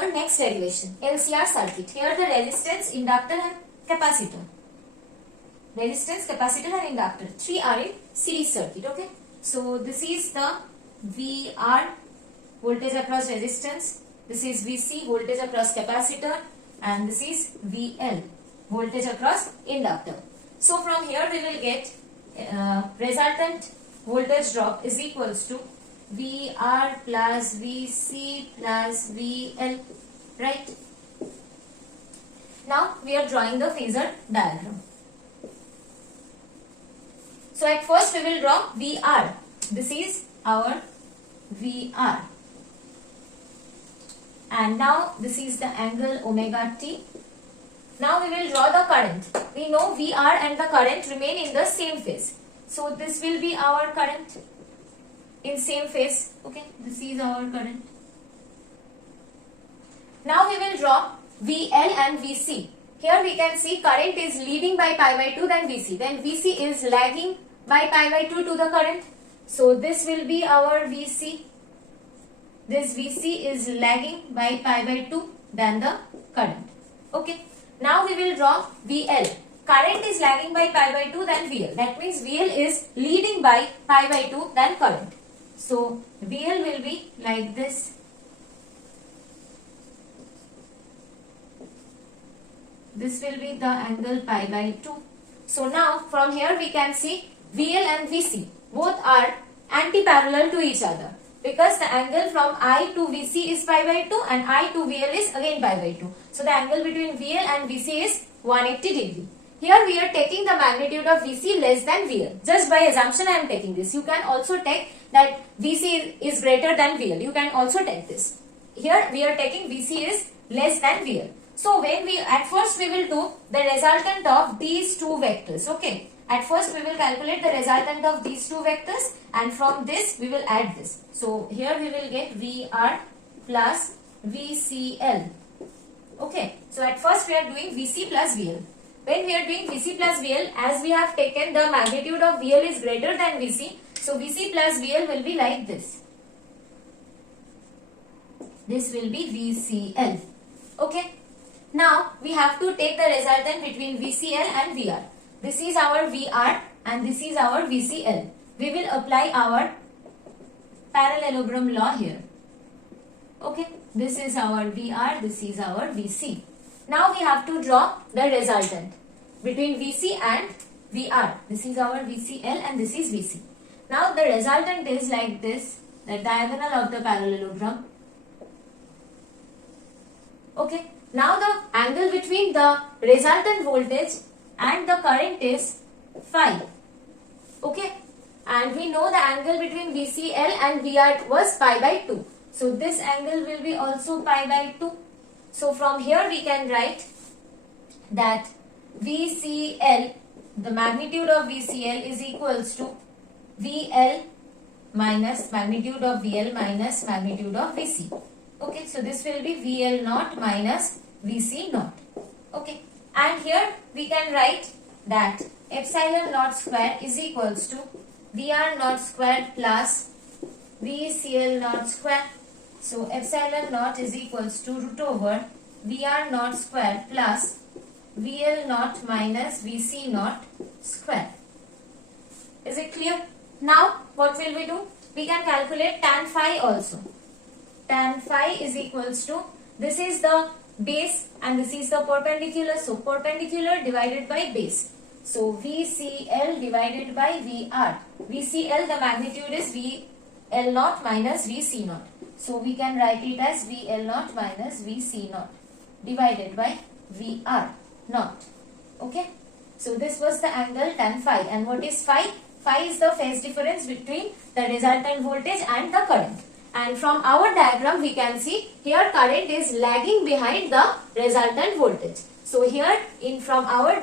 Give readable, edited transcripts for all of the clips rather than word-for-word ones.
our next derivation, LCR circuit. Here the resistance, inductor and capacitor. Resistance, capacitor and inductor. Three are in series circuit. Okay. So this is the VR, voltage across resistance. This is VC, voltage across capacitor. And this is VL, voltage across inductor. So from here we will get resultant voltage drop is equals to VR plus VC plus VL, right? Now we are drawing the phasor diagram. So at first we will draw VR. This is our VR. And now this is the angle omega t. Now we will draw the current. We know VR and the current remain in the same phase. So this will be our current in same phase. Okay, this is our current. Now we will draw VL and VC. Here we can see current is leading by pi by 2 than VC. Then VC is lagging by pi by 2 to the current. So this will be our VC. This VC is lagging by pi by 2 than the current. Okay. Now we will draw VL. Current is lagging by pi by 2 than VL. That means VL is leading by pi by 2 than current. So VL will be like this. This will be the angle pi by 2. So now from here we can see VL and VC both are anti-parallel to each other. Because the angle from I to VC is pi by 2 and I to VL is again pi by 2. So the angle between VL and VC is 180 degree. Here we are taking the magnitude of VC less than VL. Just by assumption I am taking this. You can also take that VC is greater than VL. You can also take this. Here we are taking VC is less than VL. So when we at first we will do the resultant of these two vectors. Okay. At first we will calculate the resultant of these two vectors and from this we will add this. So here we will get VR plus VCL. Okay. So at first we are doing VC plus VL. When we are doing VC plus VL, as we have taken the magnitude of VL is greater than VC. So VC plus VL will be like this. This will be VCL. Okay. Now we have to take the resultant between VCL and VR. This is our VR and this is our VCL. We will apply our parallelogram law here. Okay. This is our VR, this is our VC. Now we have to draw the resultant between VC and VR. This is our VCL and this is VC. Now the resultant is like this, the diagonal of the parallelogram. Okay. Now the angle between the resultant voltage and the current is phi. Okay. And we know the angle between VCL and VR was pi by 2. So this angle will be also pi by 2. So from here we can write that VCL, the magnitude of VCL is equals to VL minus magnitude of VL minus magnitude of VC. Okay, so this will be VL naught minus VC naught. Okay, and here we can write that epsilon naught square is equals to VR naught square plus VCL naught square. So epsilon naught is equals to root over VR naught square plus VL naught minus VC naught square. Is it clear? Now what will we do? We can calculate tan phi also. Tan phi is equals to, this is the base and this is the perpendicular. So perpendicular divided by base. So VCL divided by VR. VCL, the magnitude is VL naught minus VC naught. So we can write it as VL naught minus VC naught divided by VR naught. Okay. So this was the angle tan phi. And what is phi? Phi is the phase difference between the resultant voltage and the current. And from our diagram we can see here current is lagging behind the resultant voltage. So here from our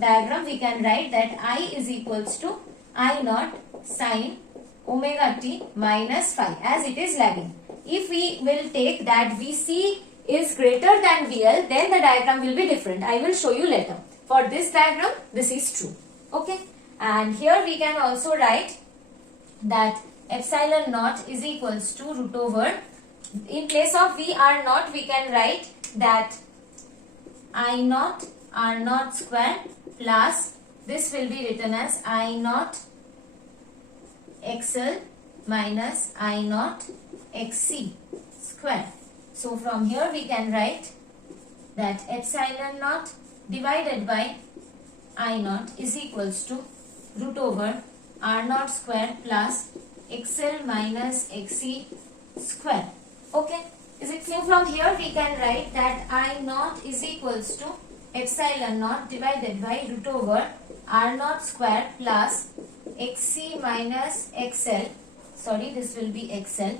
diagram we can write that I is equals to I naught sine omega t minus phi as it is lagging. If we will take that VC is greater than VL, then the diagram will be different. I will show you later. For this diagram, this is true. Okay. And here we can also write that epsilon naught is equals to root over in place of V R naught we can write that I naught R naught square plus, this will be written as I naught XL minus I naught XC square. So from here we can write that epsilon naught divided by I naught is equals to root over R naught square plus XL minus XC square. Okay, is it clear? From here we can write that I naught is equals to epsilon naught divided by root over R naught square plus XC minus XL, sorry this will be XL,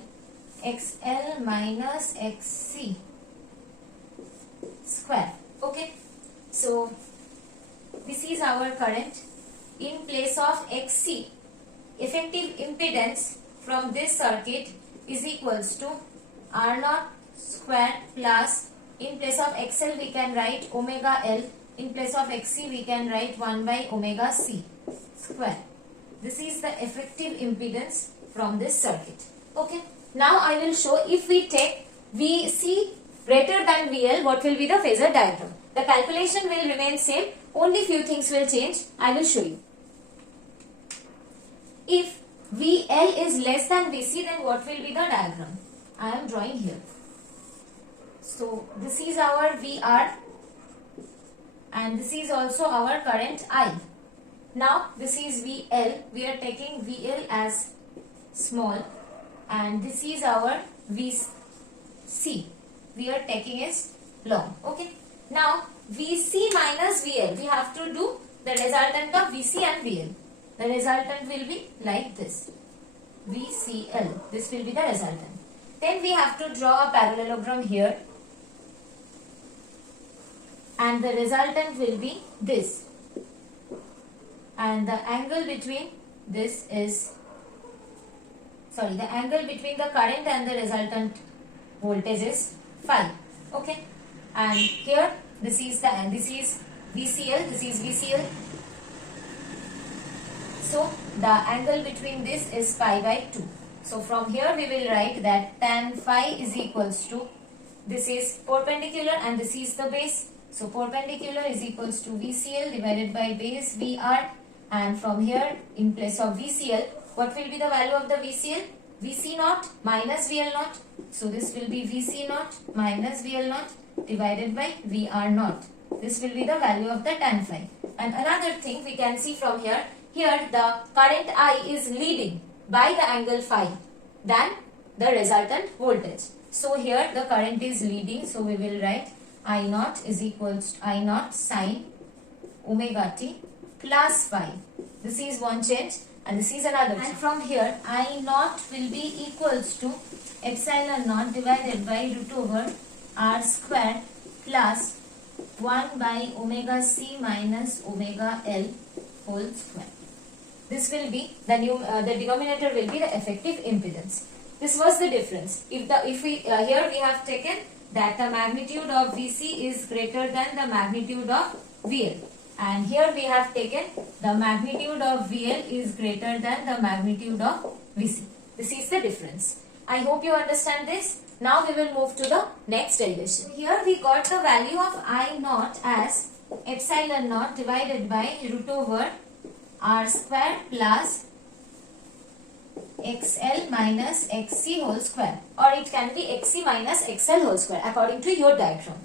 XL minus XC square. Okay, so this is our current. In place of XC, effective impedance from this circuit is equals to R naught square plus, in place of XL we can write omega L, in place of XC we can write 1 by omega C square. This is the effective impedance from this circuit. Okay. Now I will show if we take VC greater than VL, what will be the phasor diagram. The calculation will remain same, only few things will change. I will show you. If VL is less than VC, then what will be the diagram? I am drawing here. So this is our VR and this is also our current I. Now this is VL, we are taking VL as small and this is our VC, we are taking as long. Okay. Now VC minus VL, we have to do the resultant of VC and VL. The resultant will be like this, VCL, this will be the resultant. Then we have to draw a parallelogram here and the resultant will be this, and the angle between this is, sorry, the angle between the current and the resultant voltage is phi. Okay, and here this is the, and this is VCL, this is VCL. So the angle between this is pi by 2. So from here we will write that tan phi is equals to, this is perpendicular and this is the base. So perpendicular is equals to VCL divided by base VR, and from here in place of VCL, what will be the value of the VCL? VC naught minus VL naught. So this will be VC naught minus VL naught divided by VR naught. This will be the value of the tan phi. And another thing we can see from here, here the current I is leading by the angle phi than the resultant voltage. So here the current is leading, so we will write I naught is equals to I naught sine omega t plus phi. This is one change and this is another change. And from here I naught will be equals to epsilon naught divided by root over R square plus 1 by omega c minus omega L whole square. This will be the denominator will be the effective impedance. This was the difference. If we here we have taken that the magnitude of VC is greater than the magnitude of VL, and here we have taken the magnitude of VL is greater than the magnitude of VC. This is the difference. I hope you understand this. Now we will move to the next derivation. Here we got the value of I naught as epsilon naught divided by root over R square plus XL minus XC whole square, or it can be XC minus XL whole square according to your diagram.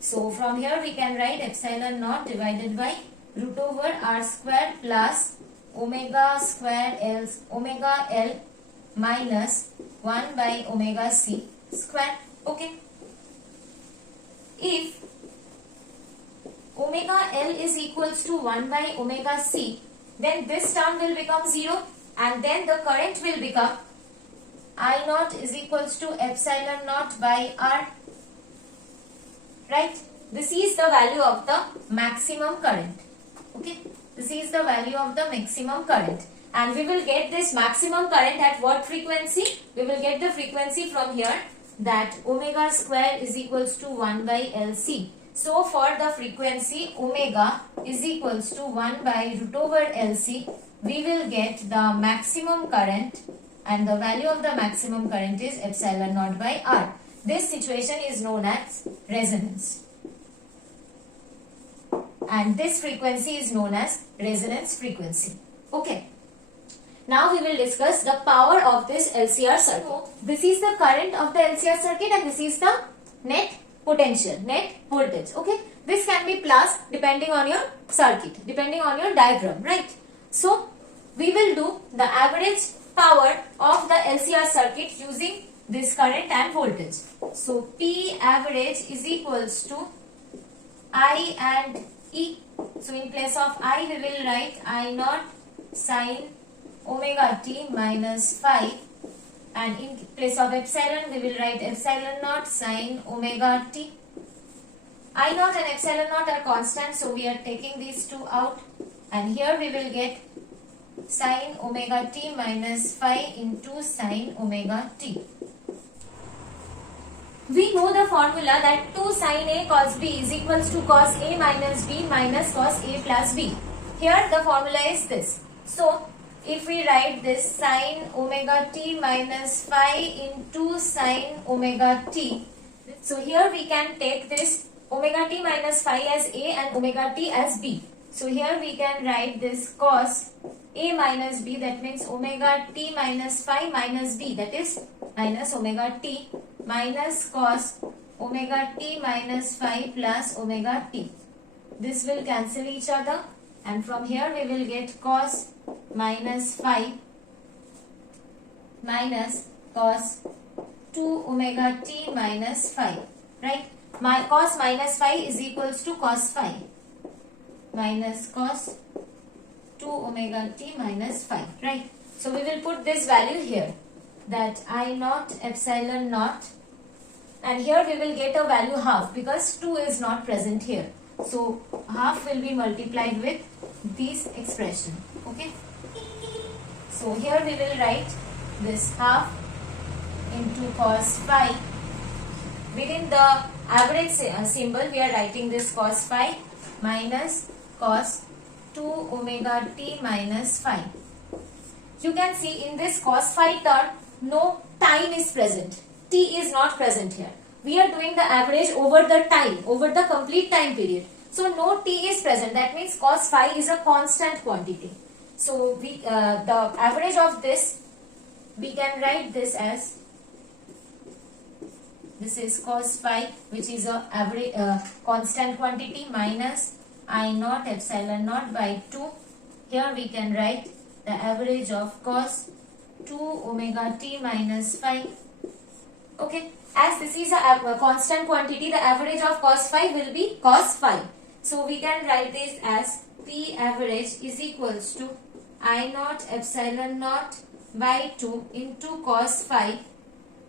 So from here we can write epsilon naught divided by root over R square plus omega square omega L minus 1 by omega C square. Okay. If omega L is equals to 1 by omega C, then this term will become 0 and then the current will become I naught is equals to epsilon naught by R. Right? This is the value of the maximum current. Okay? This is the value of the maximum current. And we will get this maximum current at what frequency? We will get the frequency from here, that omega square is equals to 1 by LC. So for the frequency omega is equals to 1 by root over LC, we will get the maximum current and the value of the maximum current is epsilon naught by R. This situation is known as resonance. And this frequency is known as resonance frequency. Okay. Now we will discuss the power of this LCR circuit. So, this is the current of the LCR circuit and this is the net potential, net voltage. Okay. This can be plus depending on your circuit, depending on your diagram, right? So, we will do the average power of the LCR circuit using this current and voltage. So, P average is equals to I and E. So, in place of I, we will write I naught sine omega t minus phi, and in place of epsilon, we will write epsilon naught sine omega t. I naught and epsilon naught are constant, so we are taking these two out, and here we will get sine omega t minus phi into sine omega t. We know the formula that 2 sine A cos B is equals to cos A minus B minus cos A plus B. Here the formula is this. So, if we write this sine omega t minus phi into sine omega t, so here we can take this omega t minus phi as A and omega t as B. So, here we can write this cos A minus B, that means omega t minus phi minus B, that is minus omega t minus cos omega t minus phi plus omega t. This will cancel each other, and from here we will get cos minus phi minus cos 2 omega t minus phi, right? My cos minus phi is equals to cos phi minus cos 2 omega t minus phi, right? So we will put this value here, that I naught epsilon naught, and here we will get a value half because 2 is not present here. So half will be multiplied with this expression. Okay. So here we will write this half into cos phi. Within the average symbol, we are writing this cos phi minus cos 2 omega t minus phi. You can see in this cos phi term, no time is present. T is not present here. We are doing the average over the time, over the complete time period. So no T is present. That means cos phi is a constant quantity. So we the average of this, we can write this as, this is cos phi, which is a average constant quantity, minus I naught epsilon naught by 2. Here we can write the average of cos 2 omega t minus phi. Okay, as this is a constant quantity, the average of cos phi will be cos phi. So we can write this as P average is equals to I naught epsilon naught by 2 into cos phi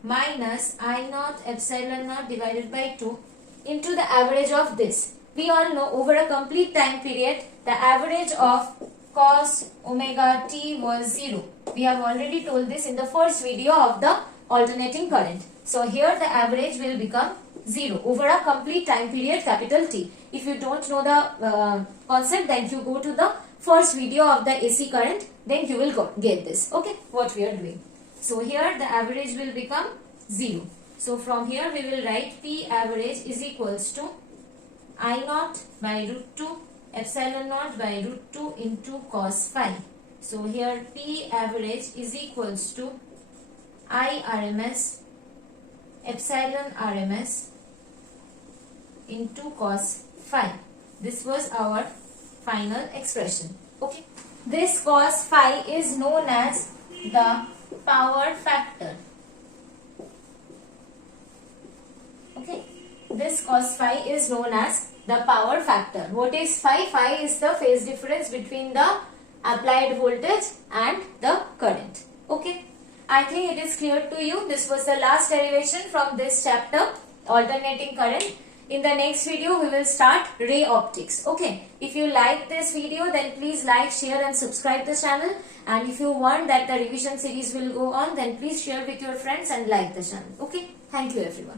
minus I naught epsilon naught divided by 2 into the average of this. We all know over a complete time period, the average of cos omega t was 0. We have already told this in the first video of the alternating current. So here the average will become 0 over a complete time period, capital T. If you don't know the concept, then you go to the first video of the AC current, then you will get this. Okay, what we are doing. So here the average will become 0. So from here we will write P average is equals to I naught by root 2 epsilon naught by root 2 into cos phi. So here P average is equals to I RMS epsilon RMS into cos phi. This was our final expression. Okay. This cos phi is known as the power factor. Okay. This cos phi is known as the power factor. What is phi? Phi is the phase difference between the applied voltage and the current. Okay. I think it is clear to you. This was the last derivation from this chapter, alternating current. In the next video, we will start ray optics. Okay. If you like this video, then please like, share and subscribe the channel. And if you want that the revision series will go on, then please share with your friends and like the channel. Okay. Thank you everyone.